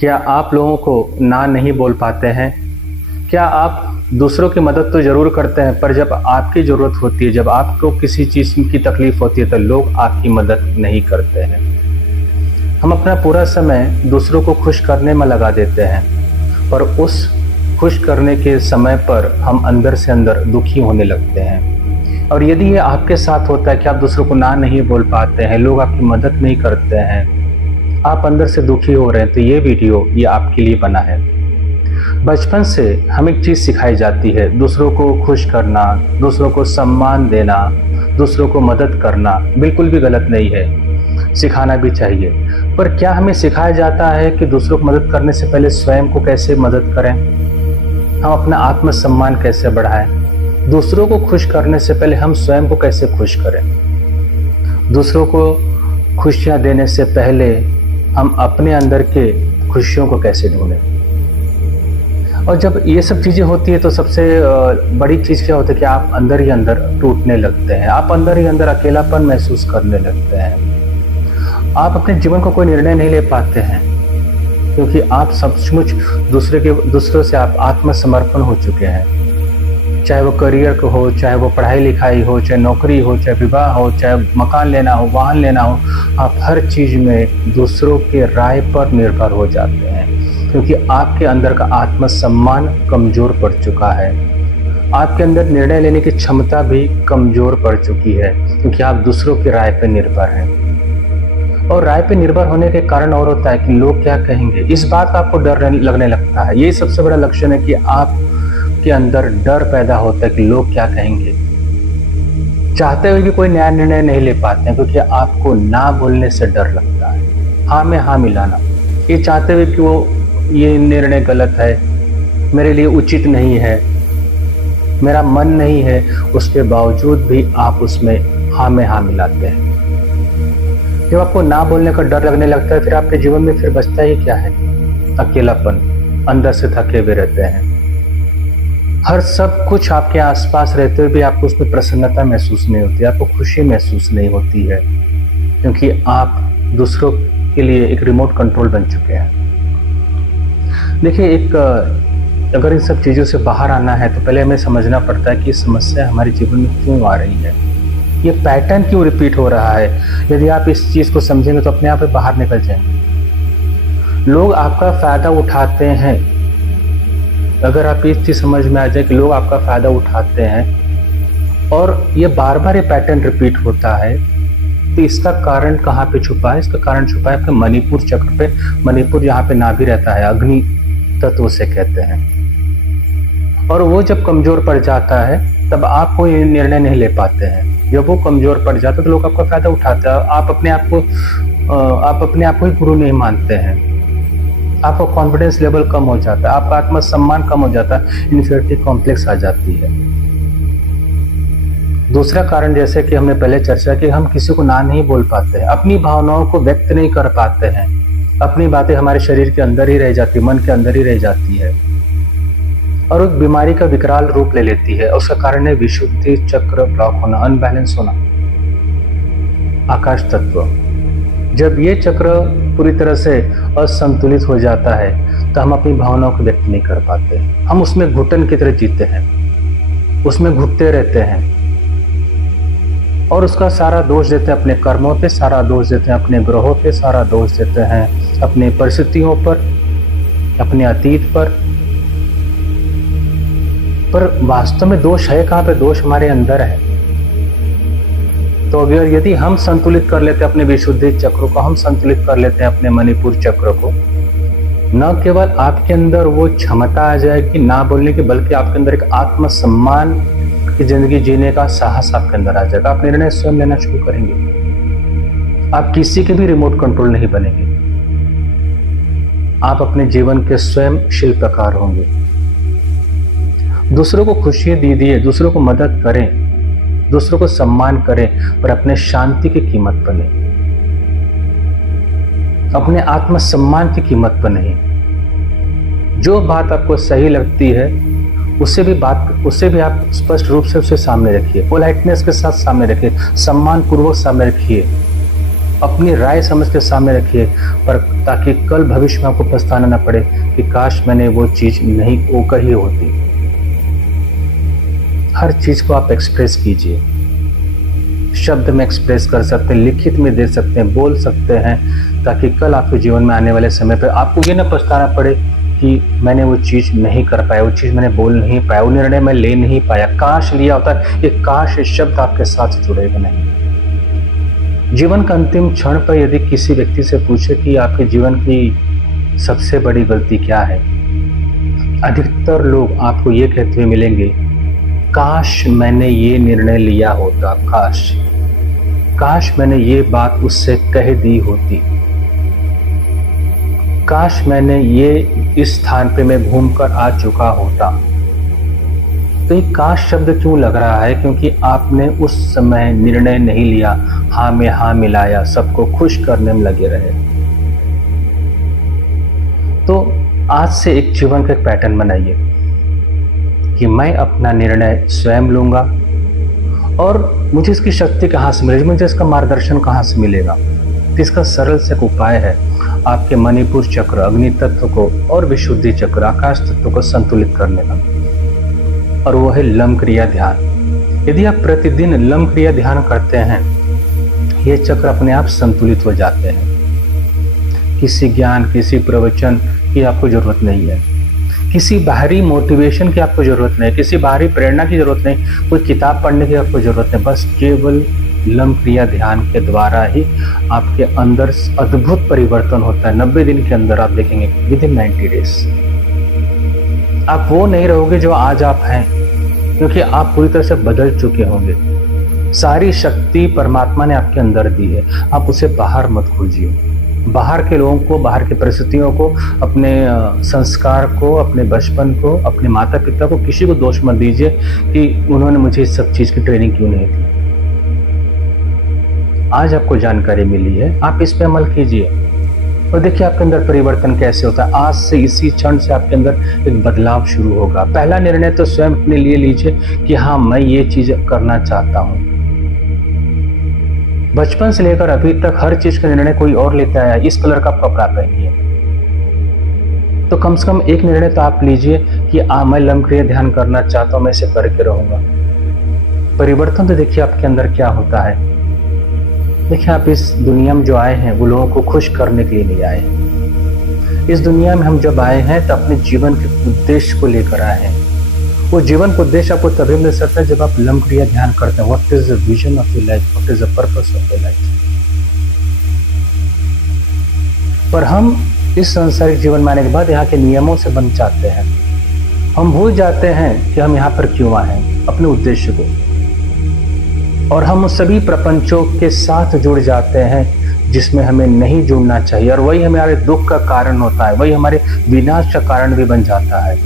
क्या आप लोगों को ना नहीं बोल पाते हैं? क्या आप दूसरों की मदद तो ज़रूर करते हैं, पर जब आपकी ज़रूरत होती है, जब आपको किसी चीज़ की तकलीफ़ होती है, तो लोग आपकी मदद नहीं करते हैं। हम अपना पूरा समय दूसरों को खुश करने में लगा देते हैं, पर उस खुश करने के समय पर हम अंदर से अंदर दुखी होने लगते हैं। और यदि ये आपके साथ होता है कि आप दूसरों को ना नहीं बोल पाते हैं, लोग आपकी मदद नहीं करते हैं, आप अंदर से दुखी हो रहे हैं, तो ये वीडियो ये आपके लिए बना है। बचपन से हमें एक चीज़ सिखाई जाती है, दूसरों को खुश करना, दूसरों को सम्मान देना, दूसरों को मदद करना बिल्कुल भी गलत नहीं है, सिखाना भी चाहिए। पर क्या हमें सिखाया जाता है कि दूसरों को मदद करने से पहले स्वयं को कैसे मदद करें, हम अपना आत्मसम्मान कैसे बढ़ाएं, दूसरों को खुश करने से पहले हम स्वयं को कैसे खुश करें, दूसरों को खुशियां देने से पहले हम अपने अंदर के खुशियों को कैसे ढूंढें। और जब ये सब चीज़ें होती है तो सबसे बड़ी चीज़ क्या होती है कि आप अंदर ही अंदर टूटने लगते हैं, आप अंदर ही अंदर अकेलापन महसूस करने लगते हैं, आप अपने जीवन को कोई निर्णय नहीं ले पाते हैं, क्योंकि आप सचमुच दूसरों से आप आत्मसमर्पण हो चुके हैं। चाहे वो करियर को हो, चाहे वो पढ़ाई लिखाई हो, चाहे नौकरी हो, चाहे विवाह हो, चाहे मकान लेना हो, वाहन लेना हो, आप हर चीज़ में दूसरों के राय पर निर्भर हो जाते हैं, क्योंकि आपके अंदर का आत्मसम्मान कमज़ोर पड़ चुका है, आपके अंदर निर्णय लेने की क्षमता भी कमज़ोर पड़ चुकी है, क्योंकि आप दूसरों की राय पर निर्भर हैं। और राय पे निर्भर होने के कारण और होता है कि लोग क्या कहेंगे, इस बात का आपको डर लगने लगता है। ये सबसे बड़ा लक्षण है कि आपके अंदर डर पैदा होता है कि लोग क्या कहेंगे। चाहते हुए भी कोई नया निर्णय नहीं ले पाते हैं, क्योंकि आपको ना बोलने से डर लगता है, हाँ में हाँ मिलाना। ये चाहते हुए कि ये निर्णय गलत है, मेरे लिए उचित नहीं है, मेरा मन नहीं है, उसके बावजूद भी आप उसमें हाँ में हाँ मिलाते हैं। जब आपको ना बोलने का डर लगने लगता है, फिर आपके जीवन में फिर बचता ही क्या है? अकेलापन, अंदर से थके हुए रहते हैं। हर सब कुछ आपके आसपास रहते हुए भी आपको उसमें प्रसन्नता महसूस नहीं होती, आपको खुशी महसूस नहीं होती है, क्योंकि आप दूसरों के लिए एक रिमोट कंट्रोल बन चुके हैं। देखिए, अगर इन सब चीज़ों से बाहर आना है तो पहले हमें समझना पड़ता है कि ये समस्या हमारे जीवन में क्यों आ रही है, ये पैटर्न क्यों रिपीट हो रहा है। यदि आप इस चीज़ को समझेंगे तो अपने आप ही बाहर निकल जाएंगे। लोग आपका फ़ायदा उठाते हैं, अगर आप इस चीज़ समझ में आ जाए कि लोग आपका फ़ायदा उठाते हैं और ये बार बार ये पैटर्न रिपीट होता है, तो इसका कारण कहाँ पे छुपा है? इसका कारण छुपा है आपके मणिपुर चक्र पे। मणिपुर यहाँ पे नाभि रहता है, अग्नि तत्व से कहते हैं। और वो जब कमज़ोर पड़ जाता है तब आप कोई निर्णय नहीं ले पाते हैं। जब वो कमज़ोर पड़ जाता है तो लोग आपका फ़ायदा उठाते हैं। आप अपने आप को ही गुरु नहीं मानते हैं, आपका कॉन्फिडेंस लेवल कम हो जाता है, आपका आत्मसम्मान कम हो जाता है, इन्फीरियरिटी कॉम्प्लेक्स आ जाती है। दूसरा कारण, जैसे कि हमने पहले चर्चा की, हम किसी को ना नहीं बोल पाते हैं, अपनी भावनाओं को व्यक्त नहीं कर पाते हैं, अपनी बातें हमारे शरीर के अंदर ही रह जाती है, मन के अंदर ही रह जाती है और एक बीमारी का विकराल रूप ले लेती है। उसका कारण है विशुद्धि चक्र ब्लॉक होना, अनबैलेंस होना, आकाश तत्व। जब ये चक्र पूरी तरह से असंतुलित हो जाता है तो हम अपनी भावनाओं को व्यक्त नहीं कर पाते, हम उसमें घुटन की तरह जीते हैं, उसमें घुटते रहते हैं और उसका सारा दोष देते हैं अपने कर्मों पे, सारा दोष देते हैं अपने ग्रहों पे, सारा दोष देते हैं अपने परिस्थितियों पर, अपने अतीत पर वास्तव में दोष है कहाँ पे? दोष हमारे अंदर है। तो अगर यदि हम संतुलित कर लेते हैं अपने विशुद्धि चक्र को, हम संतुलित कर लेते हैं अपने मणिपुर चक्र को, न केवल आपके अंदर वो क्षमता आ जाएगी ना बोलने की, बल्कि आपके अंदर एक आत्मसम्मान की जिंदगी जीने का साहस आपके अंदर आ जाएगा। आप निर्णय स्वयं लेना शुरू करेंगे, आप किसी के भी रिमोट कंट्रोल नहीं बनेंगे, आप अपने जीवन के स्वयं शिल्पकार होंगे। दूसरों को खुशी दीजिए, दूसरों को मदद करें, दूसरों को सम्मान करें, पर अपने शांति की कीमत पर नहीं, अपने आत्मसम्मान की कीमत पर नहीं। जो बात आपको सही लगती है उससे भी आप स्पष्ट रूप से उसे सामने रखिए, पोलाइटनेस के साथ सामने रखिए, सम्मान पूर्वक सामने रखिए। अपनी राय समझ के सामने रखिए, पर ताकि कल भविष्य में आपको पछताना ना पड़े कि काश मैंने वो चीज नहीं वो कही होती। हर चीज को आप एक्सप्रेस कीजिए, शब्द में एक्सप्रेस कर सकते हैं, लिखित में दे सकते हैं, बोल सकते हैं, ताकि कल आपके जीवन में आने वाले समय पर आपको ये ना पछताना पड़े कि मैंने वो चीज़ नहीं कर पाया, वो चीज़ मैंने बोल नहीं पाया, वो निर्णय मैं ले नहीं पाया। काश लिया होता, ये काश शब्द आपके साथ जुड़ेगा नहीं। जीवन का अंतिम क्षण पर यदि किसी व्यक्ति से पूछे कि आपके जीवन की सबसे बड़ी गलती क्या है, अधिकतर लोग आपको ये कहते हुए मिलेंगे, काश मैंने ये निर्णय लिया होता, काश मैंने ये बात उससे कह दी होती, काश मैंने ये इस स्थान पे मैं घूमकर आ चुका होता। तो ये काश शब्द क्यों लग रहा है? क्योंकि आपने उस समय निर्णय नहीं लिया, हाँ में हाँ मिलाया, सबको खुश करने में लगे रहे। तो आज से एक जीवन का एक पैटर्न बनाइए कि मैं अपना निर्णय स्वयं लूंगा, और मुझे इसकी शक्ति कहाँ से मिलेगी, मुझे इसका मार्गदर्शन कहाँ से मिलेगा। तो इसका सरल से एक उपाय है, आपके मणिपुर चक्र, अग्नि तत्व को और विशुद्धि चक्र, आकाश तत्व को संतुलित करने का, और वो है लम क्रिया ध्यान। यदि आप प्रतिदिन लम क्रिया ध्यान करते हैं, ये चक्र अपने आप संतुलित हो जाते हैं। किसी ज्ञान, किसी प्रवचन की आपको जरूरत नहीं है, किसी बाहरी मोटिवेशन की आपको जरूरत नहीं, किसी बाहरी प्रेरणा की जरूरत नहीं, कोई किताब पढ़ने की आपको जरूरत नहीं। बस केवल लम क्रिया ध्यान के द्वारा ही आपके अंदर अद्भुत परिवर्तन होता है। 90 दिन के अंदर आप देखेंगे, विद इन 90 डेज आप वो नहीं रहोगे जो आज आप हैं, क्योंकि आप पूरी तरह से बदल चुके होंगे। सारी शक्ति परमात्मा ने आपके अंदर दी है, आप उसे बाहर मत खोजिए। बाहर के लोगों को, बाहर की परिस्थितियों को, अपने संस्कार को, अपने बचपन को, अपने माता पिता को, किसी को दोष मत दीजिए कि उन्होंने मुझे इस सब चीज की ट्रेनिंग क्यों नहीं दी। आज आपको जानकारी मिली है, आप इस पे अमल कीजिए और देखिए आपके अंदर परिवर्तन कैसे होता है। आज से इसी क्षण से आपके अंदर एक बदलाव शुरू होगा। पहला निर्णय तो स्वयं अपने लिए लीजिए कि हाँ, मैं ये चीज करना चाहता हूँ। बचपन से लेकर अभी तक हर चीज का निर्णय कोई और लेता है, इस कलर का कपड़ा पहनिए, तो कम से कम एक निर्णय तो आप लीजिए कि मैं लम क्रिया ध्यान करना चाहता हूँ, मैं इसे करके रहूंगा। परिवर्तन तो देखिए आपके अंदर क्या होता है। देखिए, आप इस दुनिया में जो आए हैं वो लोगों को खुश करने के लिए नहीं आए हैं। इस दुनिया में हम जब आए हैं तो अपने जीवन के उद्देश्य को लेकर आए हैं। वो जीवन का उद्देश्य आपको तभी मिल सकता है जब आप लम क्रिया ध्यान करते हैं। What is the vision of your life, what is the purpose of your life. पर हम इस सांसारिक जीवन में आने के बाद यहाँ के नियमों से बंध जाते हैं। हम भूल जाते हैं कि हम यहाँ पर क्यों आए हैं, अपने उद्देश्य को, और हम उस सभी प्रपंचों के साथ जुड़ जाते हैं जिसमें हमें नहीं जुड़ना चाहिए, और वही हमारे दुख का कारण होता है, वही हमारे विनाश का कारण भी बन जाता है,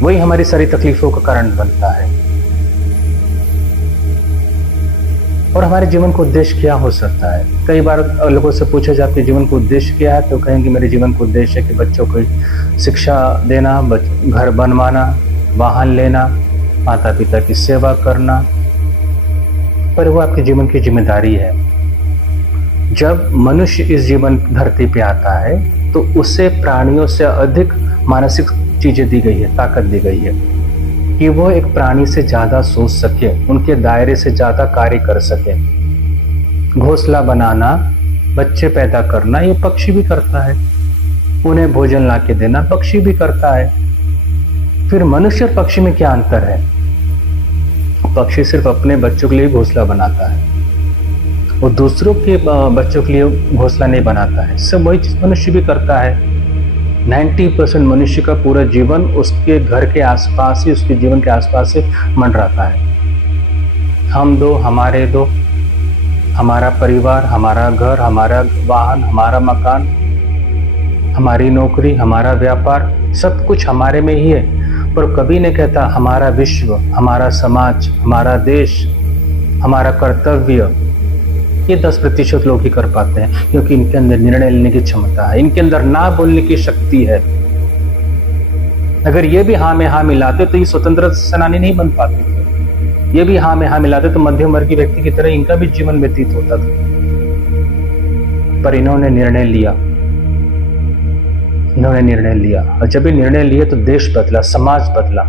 वही हमारी सारी तकलीफों का कारण बनता है। और हमारे जीवन का उद्देश्य क्या हो सकता है? कई बार लोगों से पूछा जाता है जीवन का उद्देश्य क्या है, तो कहेंगे मेरे जीवन का उद्देश्य है कि बच्चों को शिक्षा देना, घर बनवाना, वाहन लेना, माता पिता की सेवा करना। पर वो आपके जीवन की जिम्मेदारी है। जब मनुष्य इस जीवन धरती पे आता है तो उसे प्राणियों से अधिक मानसिक चीजें दी गई है, ताकत दी गई है कि वो एक प्राणी से ज्यादा सोच सके, उनके दायरे से ज्यादा कार्य कर सके। घोंसला बनाना, बच्चे पैदा करना, ये पक्षी भी करता है। उन्हें भोजन ला के देना पक्षी भी करता है। फिर मनुष्य और पक्षी में क्या अंतर है? पक्षी सिर्फ अपने बच्चों के लिए घोंसला बनाता है, वो दूसरों के बच्चों के लिए घोंसला नहीं बनाता है। सब वही चीज मनुष्य भी करता है। 90% मनुष्य का पूरा जीवन उसके घर के आसपास ही, उसके जीवन के आसपास से मंडराता है। हम दो, हमारे दो, हमारा परिवार, हमारा घर, हमारा वाहन, हमारा मकान, हमारी नौकरी, हमारा व्यापार, सब कुछ हमारे में ही है। पर कभी नहीं कहता हमारा विश्व, हमारा समाज, हमारा देश, हमारा कर्तव्य। ये 10% लोग ही कर पाते हैं, क्योंकि इनके अंदर निर्णय लेने की क्षमता है, इनके अंदर ना बोलने की शक्ति है। अगर ये भी हाँ में हाँ मिलाते तो ये स्वतंत्रता सेनानी नहीं बन पाते। ये भी हाँ में हाँ मिलाते तो मध्यम वर्गीय व्यक्ति की तरह इनका भी जीवन व्यतीत होता था। पर इन्होंने निर्णय लिया और जब ये निर्णय लिए तो देश बदला, समाज बदला।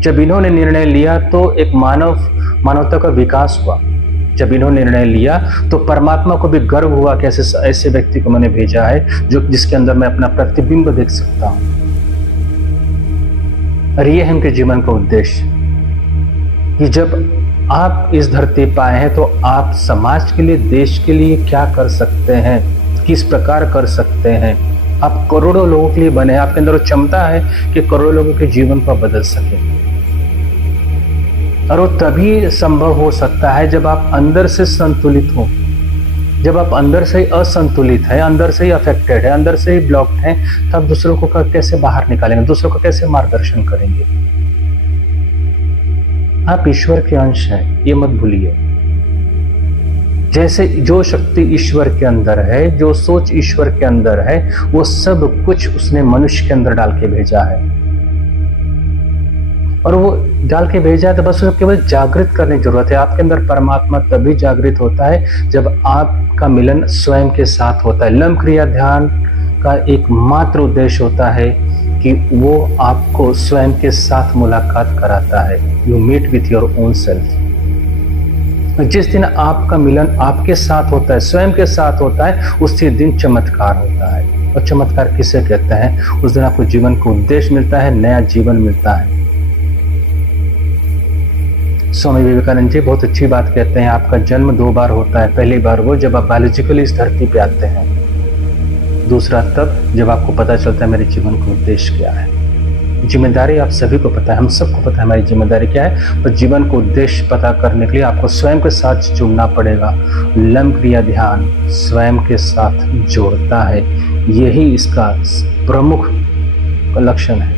जब इन्होंने निर्णय लिया तो एक मानवता का विकास हुआ। जब इन्होंने निर्णय लिया तो परमात्मा को भी गर्व हुआ कि ऐसे व्यक्ति को मैंने भेजा है जिसके अंदर मैं अपना प्रतिबिंब देख सकता हूं। और ये है उनके जीवन का उद्देश्य कि जब आप इस धरती पर आए हैं तो आप समाज के लिए, देश के लिए क्या कर सकते हैं, किस प्रकार कर सकते हैं। आप करोड़ों लोगों के लिए बने, आपके अंदर वो क्षमता है कि करोड़ों लोगों के जीवन को बदल सके। और वो तभी संभव हो सकता है जब आप अंदर से संतुलित हो। जब आप अंदर से ही असंतुलित है, अंदर से ही अफेक्टेड है, अंदर से ही ब्लॉक्ड है, तो आप दूसरों को कैसे बाहर निकालेंगे, दूसरों को कैसे मार्गदर्शन करेंगे। आप ईश्वर के अंश हैं, ये मत भूलिए। जैसे जो शक्ति ईश्वर के अंदर है, जो सोच ईश्वर के अंदर है, वो सब कुछ उसने मनुष्य के अंदर डाल के भेजा है। और वो डाल के भेजा है तो बस उसको केवल जागृत करने की जरूरत है। आपके अंदर परमात्मा तभी जागृत होता है जब आपका मिलन स्वयं के साथ होता है। लम क्रिया ध्यान का एकमात्र उद्देश्य होता है कि वो आपको स्वयं के साथ मुलाकात कराता है। You meet with your own self. जिस दिन आपका मिलन आपके साथ होता है, स्वयं के साथ होता है, उसी दिन चमत्कार होता है। और चमत्कार किसे कहते हैं? उस दिन आपको जीवन को उद्देश्य मिलता है, नया जीवन मिलता है। स्वामी विवेकानंद जी बहुत अच्छी बात कहते हैं, आपका जन्म 2 बार होता है। पहली बार वो जब आप बायोलॉजिकली इस धरती पे आते हैं, दूसरा तब जब आपको पता चलता है मेरे जीवन का उद्देश्य क्या है। जिम्मेदारी आप सभी को पता है, हम सबको पता है हमारी जिम्मेदारी क्या है, पर जीवन को उद्देश्य पता करने के लिए आपको स्वयं के साथ जुड़ना पड़ेगा। लम क्रिया ध्यान स्वयं के साथ जोड़ता है, यही इसका प्रमुख लक्षण है।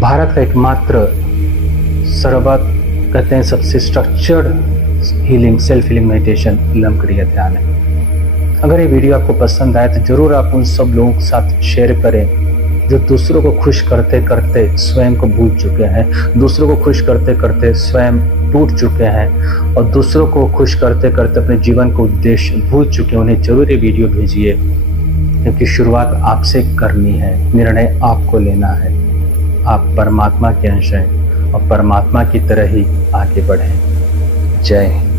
भारत का एकमात्र कहते हैं सबसे structured healing, self healing meditation lump क्रिया ध्यान है। अगर ये वीडियो आपको पसंद आए तो जरूर आप उन सब लोगों के साथ शेयर करें जो दूसरों को खुश करते करते स्वयं को भूल चुके हैं, दूसरों को खुश करते करते स्वयं टूट चुके हैं, और दूसरों को खुश करते करते अपने जीवन को उद्देश्य भूल चुके हैं। उन्हें जरूर ये वीडियो भेजिए, क्योंकि शुरुआत आपसे करनी है, निर्णय आपको लेना है। आप परमात्मा के अंश हैं और परमात्मा की तरह ही आगे बढ़ें। जय हिंद।